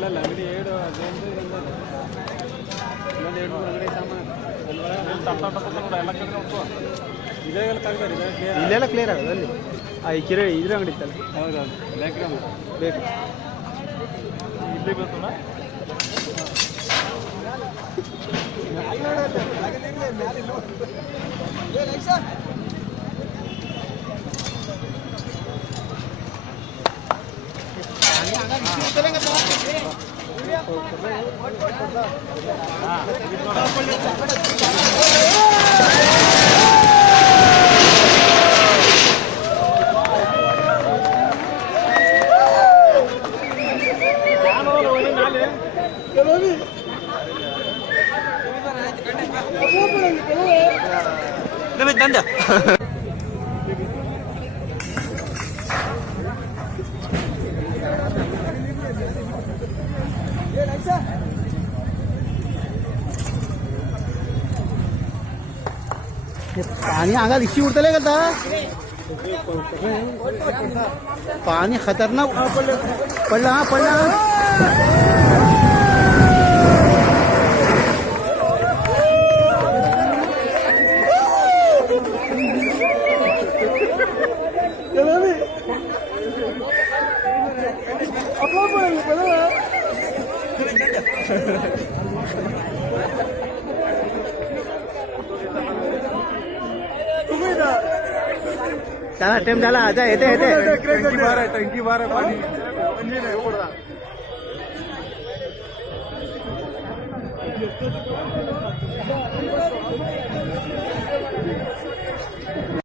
ಅಲ್ಲಲ್ಲ ಅಂಗಡಿ ಏಡು ಅದೊಂದು ಇನ್ನೊಂದು ಎರಡು ಮೂರು ಅಂಗಡಿ ಸಾಮಾನು ಇದಾಗೆಲ್ಲ ತೆಗ್ದಾರೆ ಇಲ್ಲೆಲ್ಲ ಕ್ಲಿಯರ್ ಆಗೋದು ಅಲ್ಲಿ ಕಿರೆ ಇದ್ರ ಅಂಗಡಿ ಇತ್ತಲ್ಲ ಹೌದೌದು ಬ್ಯಾಕ್ಗ್ರೌಂಡ್ ಬೇಕು ಇಲ್ಲಿ ಬರ್ತಲ್ಲ Ganda. पानी आगा दिशी उडतले का पानी खतरनाक पडला पडला चला टाइम झाला आता येते येते टंकी बार आहे पाणी